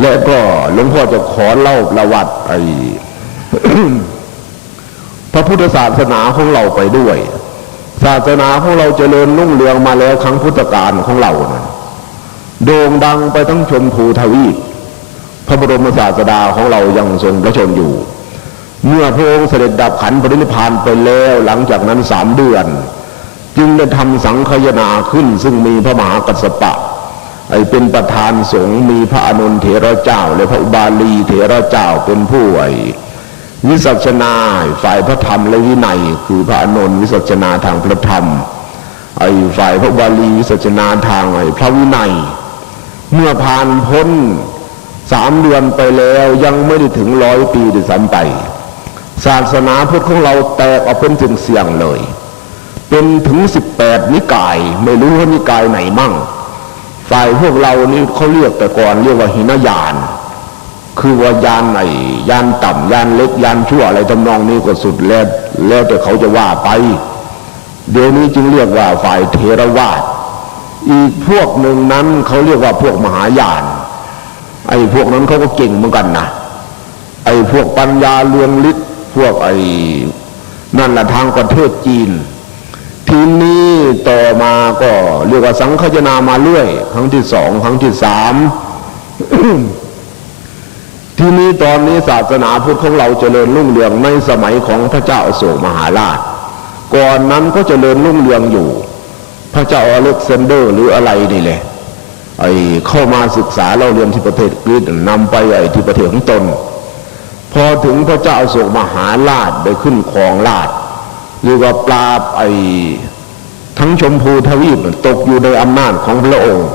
และก็หลวงพ่อจะขอเล่าประวัติไอ้พระพุทธศาสนาของเราไปด้วย ศาสนาของเราเจริญรุ่งเรืองมาแล้วครั้งพุทธกาลของเรานะโด่งดังไปทั้งชนภูทวีปพระบรมศาสดาของเรายังทรงพระชนอยู่ เมื่อพระองค์เสด็จดับขันปรินิพานไปแล้วหลังจากนั้นสามเดือน จึงได้ทำสังคยนาขึ้นซึ่งมีพระมหากัสสปะ ไอเป็นประธานสงฆ์มีพระอนุนเถระเจ้า และพระอุบาลีเถระเจ้าเป็นผู้ไอวิสัชนาฝ่ายพระธรรมและวินัย คือพระอนุนวิสัชนาทางพระธรรมไอฝ่ายพระบาลีวิสัชนาทางไอพระวินัย เมื่อผ่านพ้นสามเดือนไปแล้วยังไม่ได้ถึงร้อยปีด้วยซ้ำไป ศาสนาพุทธของเราแตกออกเป็นถึงเสียงเลย เป็นถึงสิบแปดนิกาย ไม่รู้ว่านิกายไหนมั่ง ฝ่ายพวกเรานี่เขาเรียกแต่ก่อนเรียกว่าหินยาน คือว่ายานไหนยานต่ำยานเล็กยานชั่วอะไรทำนองนี้ก็สุดแล้วแล้วแต่เขาจะว่าไป เดี๋ยวนี้จึงเรียกว่าฝ่ายเทรวาสอีกพวกหนึ่งนั้นเขาเรียกว่าพวกมหายาน ไอ้พวกนั้นเขาก็เก่งเหมือนกันนะไอ้พวกปัญญาเรืองฤทธิ์พวกไอ้นั่นแหละทางประเทศจีน ทีนี้ต่อมาก็เรียกว่าสังคานามาเรื่อยครั้งที่สองครั้งที่สามทีนี้ตอนนี้ศาสนาพุทธของเราเจริญรุ่งเรืองในสมัยของพระเจ้าอโศกมหาราช ก่อนนั้นก็เจริญรุ่งเรืองอยู่ พระเจ้าอเล็กซานเดอร์หรืออะไรนี่แหละไอ้เข้ามาศึกษาเราเรียนที่ประเทศกรีซนำไปไอ้ที่ประเทศของตน พอถึงพระเจ้าอโศกมหาราชได้ขึ้นครองราช เรียกว่าปราไอทั้งชมพูทวีปตกอยู่ในอำนาจของพระองค์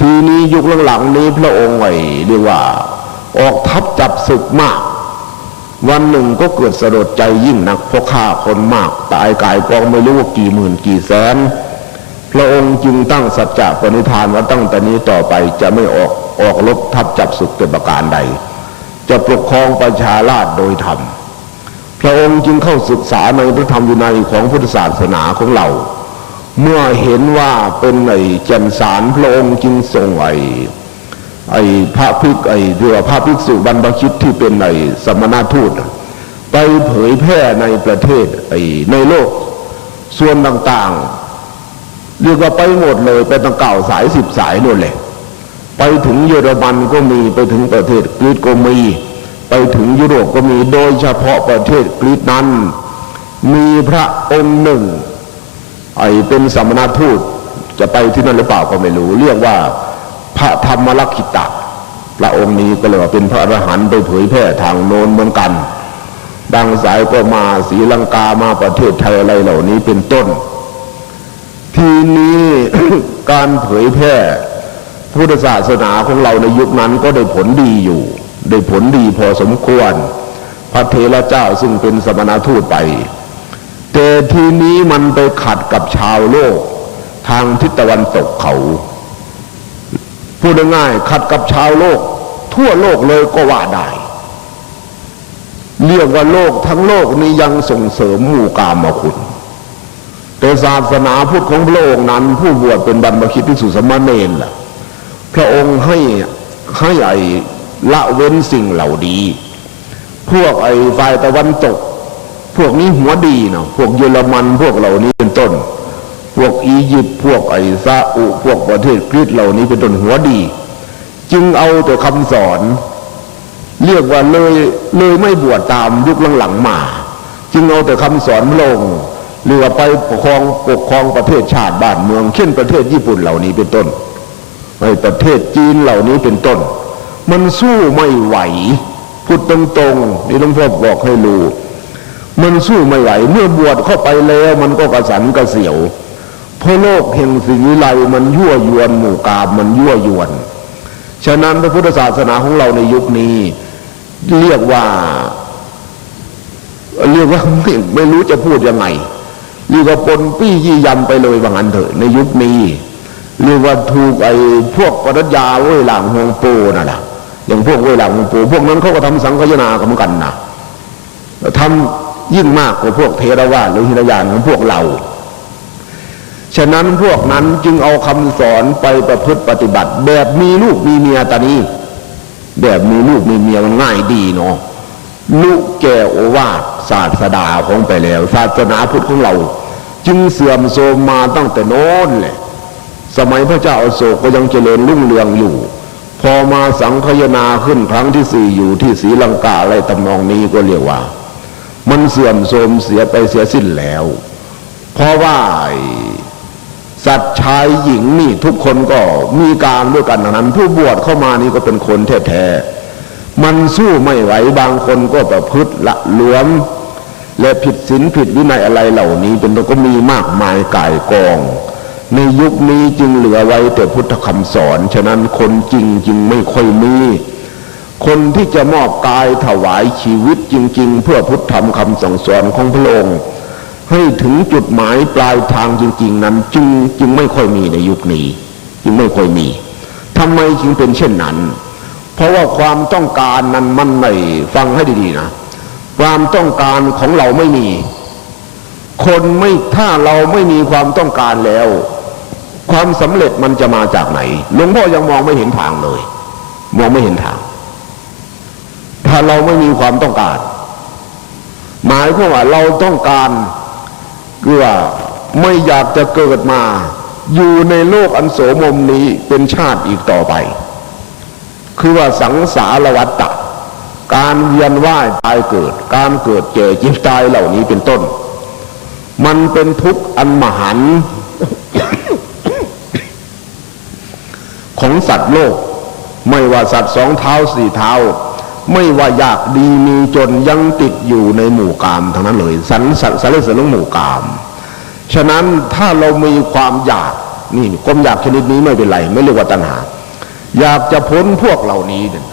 ทีนี้ยุคหลังๆนี้พระองค์ไอเรียกว่า ออกทัพจับศึกมาก วันหนึ่งก็เกิดสลดใจยิ่งนักเพราะฆ่าคนมาก ตายกายกองไม่รู้ว่ากี่หมื่นกี่แสน พระองค์จึงตั้งสัจจะปณิธานว่าตั้งแต่นี้ต่อไปจะไม่ออกออกรบทัพจับศึกเป็นประการใด จะปกครองประชาราษฎรโดยธรรม พระองค์จึงเข้าศึกษาในพระธรรมวินัยของพุทธศาสนาของเรา เมื่อเห็นว่าเป็นไอ้แจ่มสารพระองค์จึงส่งไอ้ไอ้พระภิกไอ้เรียวพระภิกษุบรรพชิตที่เป็นไอ้สมณทูตไปเผยแพร่ในประเทศไอ้ในโลกส่วนต่างๆ เรียกว่าไปหมดเลยไปตั้งเก่าสายสิบสายนู่นเลยไปถึงเยอรมันก็มีไปถึงประเทศกรีซก็มี ไปถึงยุโรปก็มีโดยเฉพาะประเทศกรีซนั้น มีพระองค์หนึ่ง ไอเป็นสมณทูตจะไปที่นั่นหรือเปล่าก็ไม่รู้ เรียกว่าพระธรรมลักขิตะพระองค์นี้ก็เลยว่าเป็นพระอรหันต์ไปเผยแพร่ทางโน้นเหมือนกัน ดังสายก็มาศรีลังกามาประเทศไทยอะไรเหล่านี้เป็นต้น ทีนี้การเผยแพร่พุทธศาสนาของเราในยุคนั้นก็ได้ผลดีอยู่ ได้ผลดีพอสมควร พระเทระเจ้าซึ่งเป็นสมณทูตไป แต่ทีนี้มันไปขัดกับชาวโลก ทางทิศตะวันตกเขา พูดง่ายๆขัดกับชาวโลก ทั่วโลกเลยก็ว่าได้ เรียกว่าโลกทั้งโลกนี้ยังส่งเสริมหมู่กามคุณแต่ศาสนาพุทธของพระองค์นั้น ผู้บวชเป็นบรรพชิตพิสุสมณเณรล่ะพระองค์ให้ให้ไอ ละเว้นสิ่งเหล่าดี พวกไอฝ่ายตะวันตก พวกนี้หัวดีเนาะพวกเยอรมันพวกเหล่านี้เป็นต้น พวกอียิปต์พวกไอซาอุ พวกประเทศกรีซเหล่านี้เป็นต้นหัวดี จึงเอาแต่คำสอน เรียกว่าเลยเลยไม่บวชตามยุคหลังๆมา จึงเอาแต่คำสอนพระองค์เรือไปปกครองปกครองประเทศชาติบ้านเมือง เช่นประเทศญี่ปุ่นเหล่านี้เป็นต้นในประเทศจีนเหล่านี้เป็นต้น มันสู้ไม่ไหวพูดตรงๆนี่หลวงพ่อบอกให้รู้มันสู้ไม่ไหว เมื่อบวชเข้าไปแล้วมันก็กระสันกระเสียวเพราะโลกแห่งสิ่งวิไลมันยั่วยวนหมู่กามมันยั่วยวน ฉะนั้นพระพุทธศาสนาของเราในยุคนี้ เรียกว่า เรียกว่าไม่ไม่รู้จะพูดยังไงเรียกว่าปนปี้ยี่ยำไปเลยบางอันเถอะในยุคนี้เรียกว่าถูกไอ้พวกปรัชญาเว้ยหลังฮวงโปนั่นแหละ อย่างพวกเว้ยหลังฮวงโปพวกนั้นเขาก็ทำสังคายนากันเหมือนกันนะทำยิ่งมากกว่าพวกเทรวาหรือหินยานของพวกเรา ฉะนั้นพวกนั้นจึงเอาคำสอนไปประพฤติปฏิบัติ แบบมีลูกมีเมียตานี้ แบบมีลูกมีเมียมันง่ายดีเนาะลูกแก่โอวาทศาสดาของไปแล้ว ศาสนาพุทธของเรา จึงเสื่อมโทรมมาตั้งแต่โน้นแหละสมัยพระเจ้าอโศกก็ยังเจริญรุ่งเรืองอยู่ พอมาสังคยนาขึ้นครั้งที่สี่อยู่ที่ศรีลังกาอะไรตำนองนี้ก็เรียกว่า มันเสื่อมโทรมเสียไปเสียสิ้นแล้ว เพราะว่าสัตว์ชายหญิงนี่ทุกคนก็มีการด้วยกันนั้น ผู้บวชเข้ามานี่ก็เป็นคนแท้ๆมันสู้ไม่ไหวบางคนก็ประพฤติละหลวม และผิดศีลผิดวินัยอะไรเหล่านี้ เป็นต้นก็มีมากมายก่ายกอง ในยุคนี้จึงเหลือไว้แต่พุทธคำสอน ฉะนั้นคนจริงจึงไม่ค่อยมี คนที่จะมอบกายถวายชีวิตจริง ๆ เพื่อพุทธธรรมคำสั่งสอนของพระองค์ให้ถึงจุดหมายปลายทางจริง ๆ นั้น จึงจึงไม่ค่อยมีในยุคนี้ จึงไม่ค่อยมีทำไมจึงเป็นเช่นนั้น เพราะว่าความต้องการนั้นมันไม่ฟังให้ดีๆนะความต้องการของเราไม่มี คนไม่ถ้าเราไม่มีความต้องการแล้ว ความสำเร็จมันจะมาจากไหนหลวงพ่อยังมองไม่เห็นทางเลย มองไม่เห็นทาง ถ้าเราไม่มีความต้องการ หมายความว่าเราต้องการคือว่าไม่อยากจะเกิดมา อยู่ในโลกอันโสมมนี้เป็นชาติอีกต่อไป คือว่าสังสารวัฏฏะการเวียนว่ายตายเกิด การเกิดเจ็บจิบตายเหล่านี้เป็นต้น มันเป็นทุกข์อันมหันต์ ของสัตว์โลก ไม่ว่าสัตว์สองเท้าสี่เท้า ไม่ว่าอยากดีมีจนยังติดอยู่ในหมู่กามทั้งนั้นเลยสันสันสันเสริญหมู่กาม ฉะนั้นถ้าเรามีความอยากนี่ความอยากชนิดนี้ไม่เป็นไร ไม่เรียกว่าตัณหา อยากจะพ้นพวกเหล่านี้เนี่ย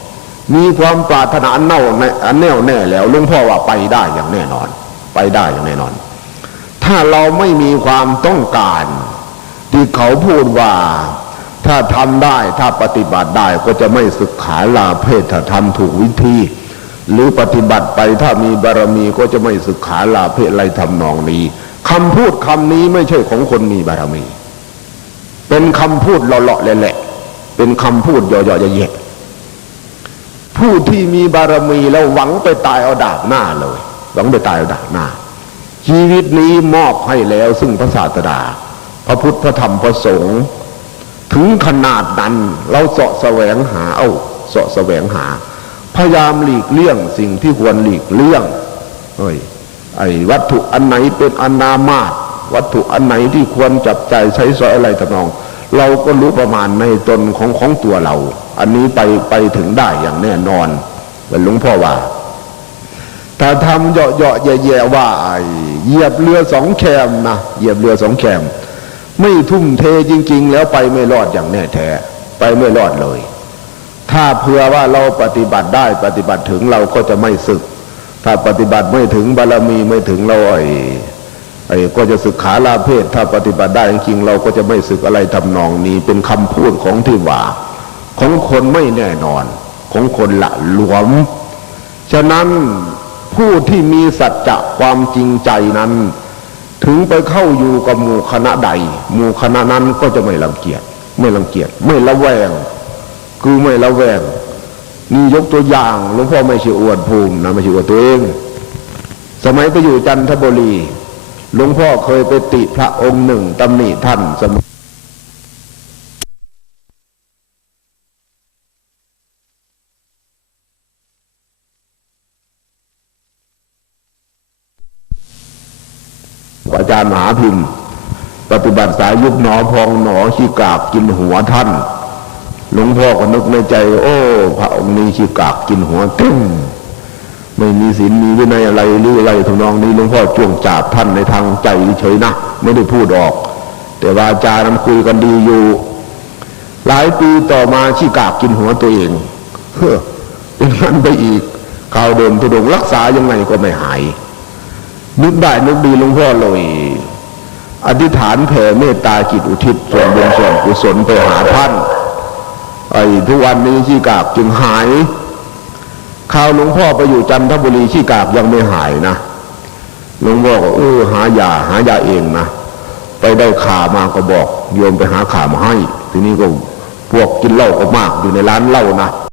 มีความปรารถนาอันแน่วแน่อันแน่วแน่แล้วลุงพ่อว่าไปได้อย่างแน่นอน ไปได้อย่างแน่นอน ถ้าเราไม่มีความต้องการ ที่เขาพูดว่า ถ้าทำได้ถ้าปฏิบัติได้ก็จะไม่ศึกขาลาเพศถ้าทำถูกวิธี หรือปฏิบัติไปถ้ามีบารมีก็จะไม่ศึกขาลาเพศไรทำนองนี้คำพูดคำนี้ไม่ใช่ของคนมีบารมี เป็นคำพูดเลาะๆแหละๆเป็นคำพูดย่อๆแย่ๆผู้ที่มีบารมีแล้วหวังไปตายเอาดาบหน้าเลย หวังไปตายเอาดาบหน้า ชีวิตนี้มอบให้แล้วซึ่งพระศาสดา พระพุทธพระธรรมพระสงฆ์ ถึงขนาดนั้นเราเสาะแสวงหาเอาเสาะแสวงหา พยายามหลีกเลี่ยงสิ่งที่ควรหลีกเลี่ยงเฮ้ยไอ้วัตถุอันไหนเป็นอนามาตวัตถุอันไหนที่ควรจับใจใช้สอยอะไรต่างองเราก็รู้ประมาณในตนของของตัวเรา อันนี้ไปไปถึงได้อย่างแน่นอนเหมือนหลวงพ่อว่าถ้าทำเหยาะๆแย่ๆว่าไอ้เหยียบเรือสองแคมนะเหยียบเรือสองแคม ไม่ทุ่มเทจริง ๆ แล้วไปไม่รอดอย่างแน่แท้ ไปไม่รอดเลย ถ้าเผื่อว่าเราปฏิบัติได้ปฏิบัติถึงเราก็จะไม่สึก ถ้าปฏิบัติไม่ถึงบารมีไม่ถึงเราไอ้ไอ้ก็จะศึกขาลาเพศ ถ้าปฏิบัติได้จริงๆเราก็จะไม่สึกอะไรทำนองนี้ เป็นคำพูดของที่ว่า ของคนไม่แน่นอน ของคนละหลวม ฉะนั้นผู้ที่มีสัจจะความจริงใจนั้น ถึงไปเข้าอยู่กับหมู่คณะใด หมู่คณะนั้นก็จะไม่รังเกียจไม่รังเกียจไม่ละแวง คือไม่ละแวงนี่ยกตัวอย่างหลวงพ่อไม่ใช่อวดภูมินะไม่ใช่อวดตัวเอง สมัยไปอยู่จันทบุรีหลวงพ่อเคยไปติพระองค์หนึ่งตำหนิท่านสมัย อาจารย์มหาพิมพ์ ปฏิบัติสายยุบหนอพองหนอขี้กากกินหัวท่านหลวงพ่อก็นึกในใจ โอ้ พระองค์นี้ขี้กากกินหัวเต็มไม่มีศีลมีวินัยอะไรหรืออะไรทำนองนี้หลวงพ่อจ้วงจาบท่านในทางใจเฉยนะไม่ได้พูดออก แต่ว่าอาจารย์นั้นคุยกันดีอยู่ หลายปีต่อมาขี้กากกินหัวตัวเองเฮ้อเป็นนั้นไปอีกข่าวเดิมทุดงรักษายังไงก็ไม่หาย นึกได้นึกดีหลวงพ่อเลย อธิษฐานแผ่เมตตาจิตอุทิศส่วนบุญส่วนกุศลไปหาท่านไอ้ทุกวันนี้ขี้กากจึงหายข่าวหลวงพ่อไปอยู่จันทบุรีขี้กากยังไม่หายนะหลวงพ่อก็เออหายาหายาเองนะไปได้ขามาก็บอกโยมไปหาขามาให้ ทีนี้ก็พวกกินเหล้าก็มากอยู่ในร้านเหล้านะ